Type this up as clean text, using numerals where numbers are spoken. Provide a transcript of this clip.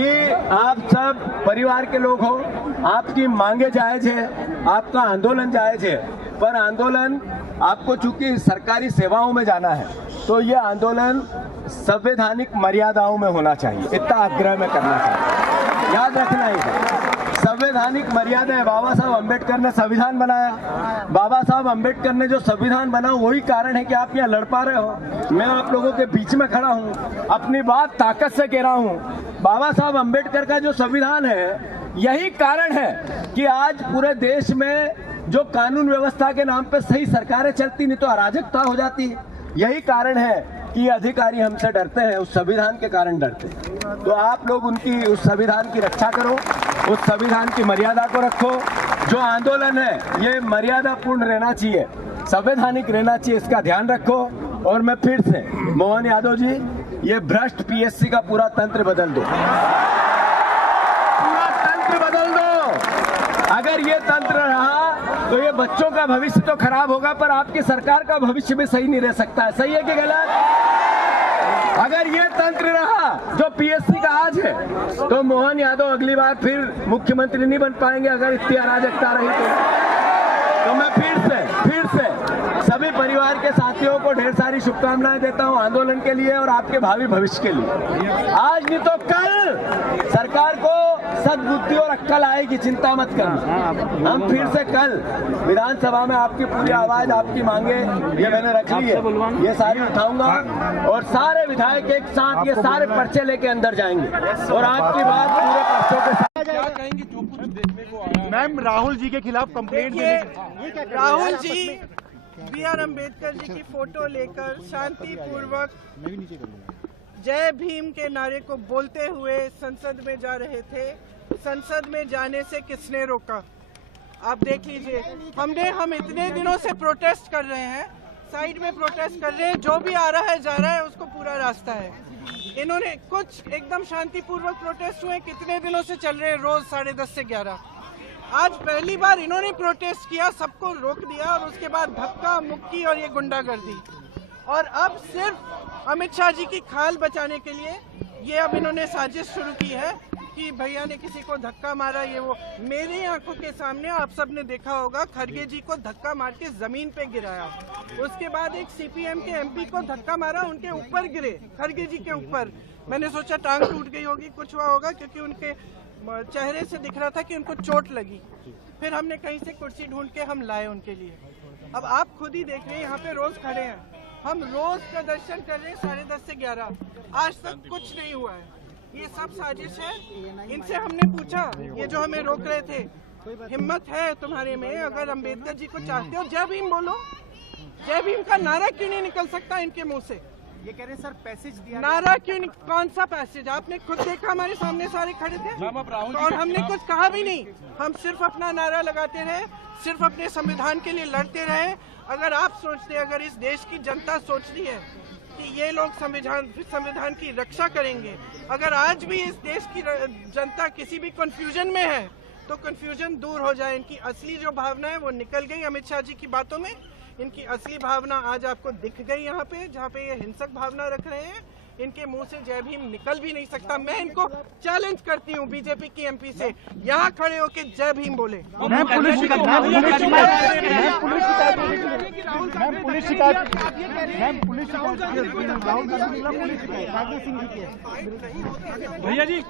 कि आप सब परिवार के लोग हो, आपकी मांगे जायज है, आपका आंदोलन जायज है, पर आंदोलन आपको चूंकि सरकारी सेवाओं में जाना है तो ये आंदोलन संवैधानिक मर्यादाओं में होना चाहिए, इतना आग्रह में करना चाहिए। याद रखना ही संवैधानिक मर्यादा है। बाबा साहब अम्बेडकर ने संविधान बनाया, बाबा साहब अम्बेडकर ने जो संविधान बना वही कारण है कि आप यहाँ लड़ पा रहे हो। मैं आप लोगों के बीच में खड़ा हूँ, अपनी बात ताकत से कह रहा हूँ। बाबा साहब अम्बेडकर का जो संविधान है यही कारण है कि आज पूरे देश में जो कानून व्यवस्था के नाम पे सही सरकारें चलती, नहीं तो अराजकता हो जाती। यही कारण है कि अधिकारी हमसे डरते हैं, उस संविधान के कारण डरते हैं। तो आप लोग उनकी उस संविधान की रक्षा करो, उस संविधान की मर्यादा को रखो। जो आंदोलन है ये मर्यादा पूर्ण रहना चाहिए, संवैधानिक रहना चाहिए, इसका ध्यान रखो। और मैं फिर से मोहन यादव जी, ये भ्रष्ट पीएससी का पूरा तंत्र बदल दो, पूरा तंत्र बदल दो। अगर ये तंत्र रहा तो ये बच्चों का भविष्य तो खराब होगा, पर आपकी सरकार का भविष्य भी सही नहीं रह सकता है। सही है कि गलत? अगर ये तंत्र रहा जो पीएससी का आज है, तो मोहन यादव अगली बार फिर मुख्यमंत्री नहीं बन पाएंगे। अगर इतनी अराजकता रही तो मैं फिर से सभी परिवार के साथियों को ढेर सारी शुभकामनाएं देता हूं आंदोलन के लिए और आपके भावी भविष्य के लिए। आज नहीं तो कल सरकार को सद्बुद्धि और अक्कल आएगी, चिंता मत करना। हम फिर से कल विधानसभा में आपकी पूरी आवाज, आपकी मांगे ये मैंने रख ली है, ये सारी उठाऊंगा और सारे विधायक एक साथ ये सारे पर्चे लेके अंदर जाएंगे और आपकी बात पूरे पर्चों के साथ। क्या कहेंगे जो कुछ देखने को आया? मैम, राहुल जी के खिलाफ कंप्लेंट राहुल जी बी.आर. अम्बेडकर जी की फोटो लेकर शांतिपूर्वक जय भीम के नारे को बोलते हुए संसद में जा रहे थे। संसद में जाने से किसने रोका? आप देख लीजिए। हम इतने दिनों से प्रोटेस्ट कर रहे हैं, साइड में प्रोटेस्ट कर रहे हैं, जो भी आ रहा है जा रहा है, उसको पूरा रास्ता है। इन्होंने कुछ एकदम शांतिपूर्वक प्रोटेस्ट हुए, कितने दिनों से चल रहे हैं, रोज 10:30 से 11। आज पहली बार इन्होंने प्रोटेस्ट किया, सबको रोक दिया और उसके बाद धक्का मुक्की और ये गुंडागर्दी। और अब सिर्फ अमित शाह जी की खाल बचाने के लिए ये अब इन्होंने साजिश शुरू की है कि भैया ने किसी को धक्का मारा, ये वो। मेरी आंखों के सामने आप सब ने देखा होगा, खड़गे जी को धक्का मार के जमीन पे गिराया। उसके बाद एक सीपीएम के एमपी को धक्का मारा, उनके ऊपर गिरे, खड़गे जी के ऊपर। मैंने सोचा टांग टूट गई होगी, कुछ हुआ होगा, क्योंकि उनके चेहरे से दिख रहा था कि उनको चोट लगी। फिर हमने कहीं से कुर्सी ढूंढ के हम लाए उनके लिए। अब आप खुद ही देख रहे हैं, यहाँ पे रोज खड़े हैं, हम रोज प्रदर्शन कर रहे हैं 10:30 से 11। आज तक कुछ नहीं हुआ है, ये सब साजिश है। इनसे हमने पूछा, ये जो हमें रोक रहे थे, हिम्मत है तुम्हारे में? अगर अम्बेडकर जी को चाहते हो जय भीम बोलो। जय भीम का नारा क्यों नहीं निकल सकता इनके मुंह से? ये कह रहे सर पैसेज दिया, नारा क्यों नहीं? कौन सा पैसेज? आपने खुद देखा, हमारे सामने सारे खड़े थे और हमने कुछ कहा भी नहीं। हम सिर्फ अपना नारा लगाते रहे, सिर्फ अपने संविधान के लिए लड़ते रहे। अगर आप सोचते, अगर इस देश की जनता सोच रही है कि ये लोग संविधान की रक्षा करेंगे, अगर आज भी इस देश की जनता किसी भी कंफ्यूजन में है तो कंफ्यूजन दूर हो जाए। इनकी असली जो भावना है वो निकल गई अमित शाह जी की बातों में। इनकी असली भावना आज आपको दिख गई यहाँ पे, जहाँ पे ये हिंसक भावना रख रहे हैं। इनके मुंह से जय भीम निकल भी नहीं सकता। मैं इनको चैलेंज करती हूँ बीजेपी की एमपी से, यहाँ खड़े होके जय भीम बोले। पुलिस शिकायत भैया जी